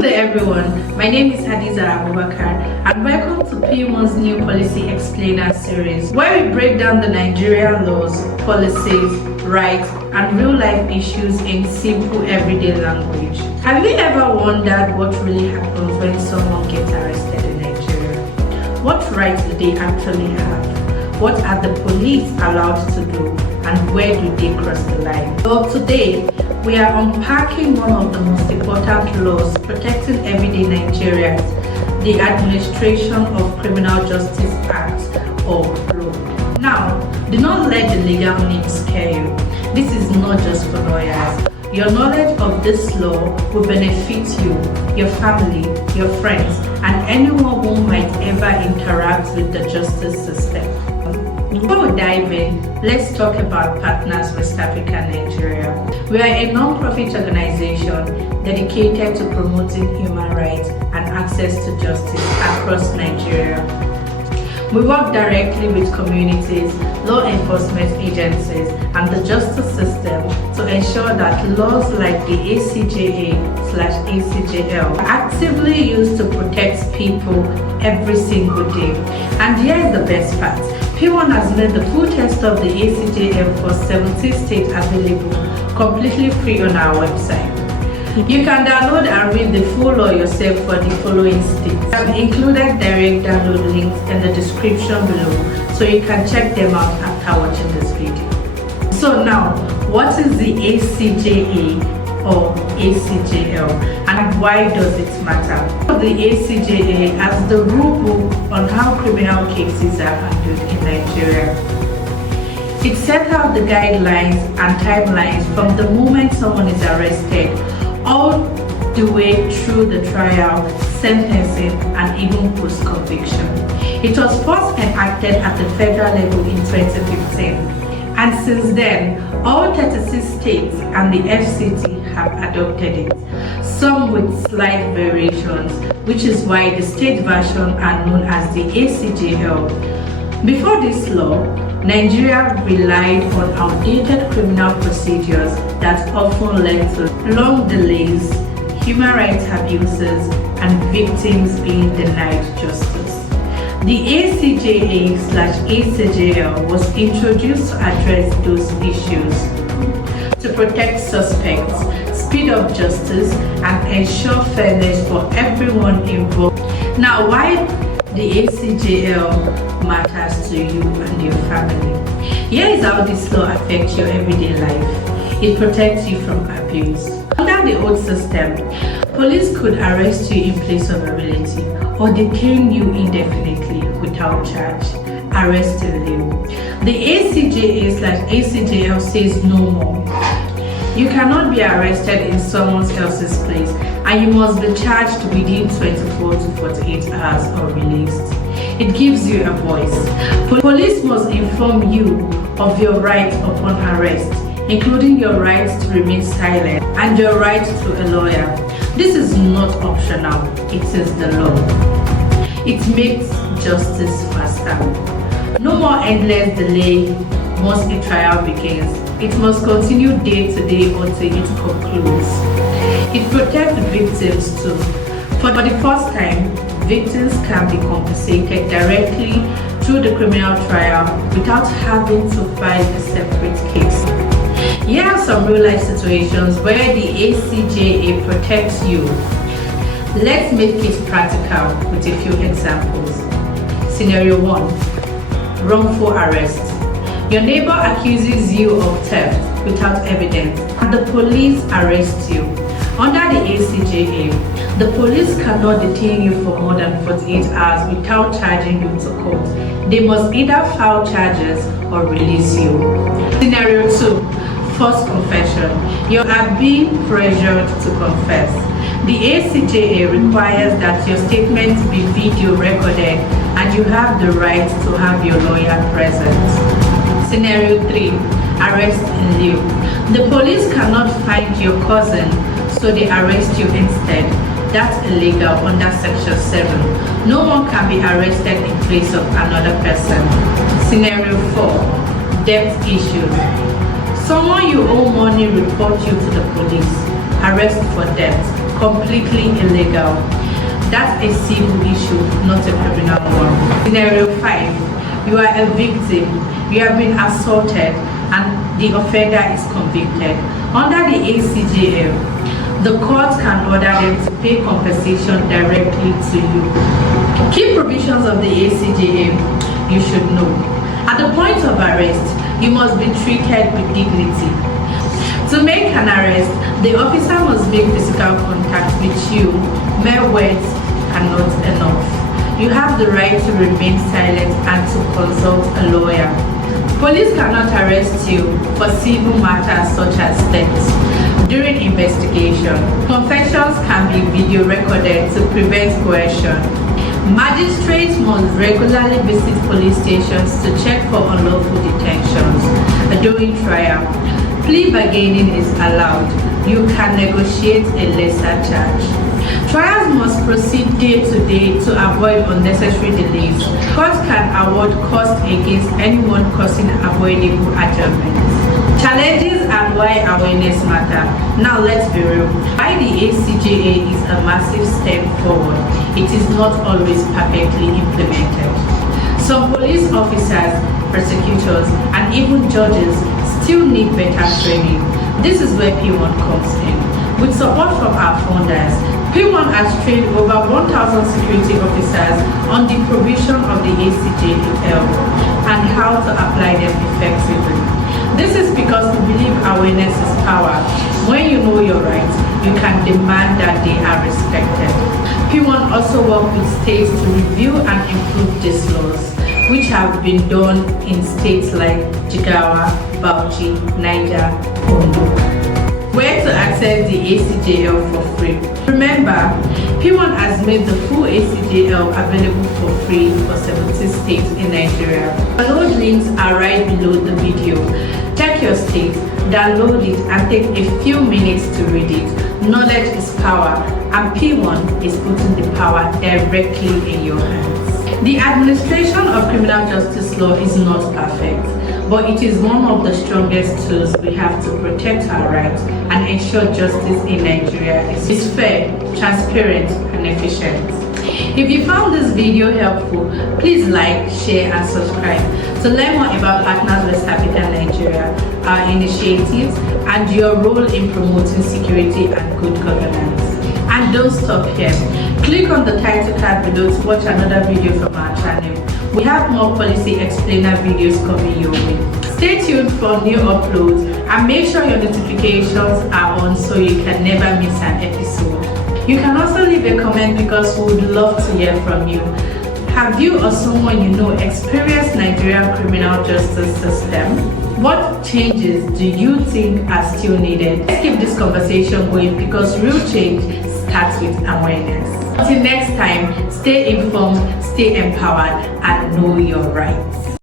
Hello everyone, my name is Hadiza Abubakar and welcome to P1's new Policy Explainer series, where we break down the Nigerian laws, policies, rights and real-life issues in simple everyday language. Have you ever wondered what really happens when someone gets arrested in Nigeria? What rights do they actually have? What are the police allowed to do? And where do they cross the line? Well, today we are unpacking one of the most important laws protecting everyday Nigerians, the Administration of Criminal Justice Act, or law. Now, do not let the legal name scare you. This is not just for lawyers. Your knowledge of this law will benefit you, your family, your friends, and anyone who might ever interact with the justice system. Before we dive in, let's talk about Partners West Africa Nigeria. We are a non-profit organization dedicated to promoting human rights and access to justice across Nigeria. We work directly with communities, law enforcement agencies, and the justice system to ensure that laws like the ACJA/ACJA are actively used to protect people every single day. And here's the best part. P1 has made the full text of the ACJA for 17 states available completely free on our website. You can download and read the full law yourself for the following states. I've included direct download links in the description below so you can check them out after watching this video. So now, what is the ACJA or ACJL and why does it matter? The ACJA as the rule book on how criminal cases are handled in Nigeria. It sets out the guidelines and timelines from the moment someone is arrested all the way through the trial, sentencing, and even post-conviction. It was first enacted at the federal level in 2015, and since then, all 36 states and the FCT have adopted it, some with slight variations, which is why the state version are known as the ACJL. Before this law, Nigeria relied on outdated criminal procedures that often led to long delays, human rights abuses, and victims being denied justice. The ACJA/ACJL was introduced to address those issues, to protect suspects, speed up justice, and ensure fairness for everyone involved. Now, why the ACJL matters to you and your family? Here is how this law affects your everyday life. It protects you from abuse. Under the old system, police could arrest you in place of a relative or detain you indefinitely without charge, arresting you. The ACJA/ACJL says no more. You cannot be arrested in someone else's place and you must be charged within 24 to 48 hours or released. It gives you a voice. Police must inform you of your rights upon arrest, including your rights to remain silent and your right to a lawyer. This is not optional, it is the law. It makes justice faster. No more endless delay once a trial begins. It must continue day to day until it concludes. It protects victims too. For the first time, victims can be compensated directly through the criminal trial without having to file a separate case. Here are some real-life situations where the ACJA protects you. Let's make it practical with a few examples. Scenario 1. Wrongful arrest. Your neighbor accuses you of theft without evidence and the police arrest you. Under the ACJA, the police cannot detain you for more than 48 hours without charging you to court. They must either file charges or release you. Scenario 2. Forced confession. You are being pressured to confess. The ACJA requires that your statement be video recorded and you have the right to have your lawyer present. Scenario 3. Arrest in lieu. The police cannot find your cousin, so they arrest you instead. That's illegal under Section 7. No one can be arrested in place of another person. Scenario 4. Debt issues. Someone you owe money reports you to the police. Arrest for debt. completely illegal. That's a civil issue, not a criminal one. Scenario 5. You are a victim. You have been assaulted and the offender is convicted. Under the ACJA, the court can order them to pay compensation directly to you. Key provisions of the ACJA you should know. At the point of arrest, you must be treated with dignity. To make an arrest, the officer must make physical contact with you. Mere words are not enough. You have the right to remain silent and to consult a lawyer. Police cannot arrest you for civil matters such as theft. During investigation, confessions can be video recorded to prevent coercion. Magistrates must regularly visit police stations to check for unlawful detentions. During trial, plea bargaining is allowed. You can negotiate a lesser charge. Trials must proceed day to day to avoid unnecessary delays. Court can award costs against anyone causing avoidable adjournments. Challenges and why awareness matter. Now let's be real. Why the ACJA is a massive step forward, it is not always perfectly implemented. Some police officers, prosecutors, and even judges still need better training. This is where P1 comes in. With support from our founders, P1 has trained over 1,000 security officers on the provision of the ACJA and how to apply them effectively. This is because we believe awareness is power. When you know your rights, you can demand that they are respected. P1 also works with states to review and improve these laws, which have been done in states like Jigawa, Bauchi, Niger, Ondo. Where to access the ACJA for free? Remember, P1 has made the full ACJA available for free for 70 states in Nigeria. Download links are right below the video. Check your state, download it, and take a few minutes to read it. Knowledge is power, and P1 is putting the power directly in your hands. The administration of criminal justice law is not perfect, but it is one of the strongest tools we have to protect our rights and ensure justice in Nigeria is fair, transparent, and efficient. If you found this video helpful, please like, share, and subscribe to learn more about Partners West Africa Nigeria, our initiatives, and your role in promoting security and good governance. And don't stop here. Click on the title card below to watch another video from our channel. We have more policy explainer videos coming your way. Stay tuned for new uploads and make sure your notifications are on so you can never miss an episode. You can also leave a comment because we would love to hear from you. Have you or someone you know experienced Nigerian criminal justice system? What changes do you think are still needed? Let's keep this conversation going because real change starts with awareness. Until next time, stay informed, stay empowered, and know your rights.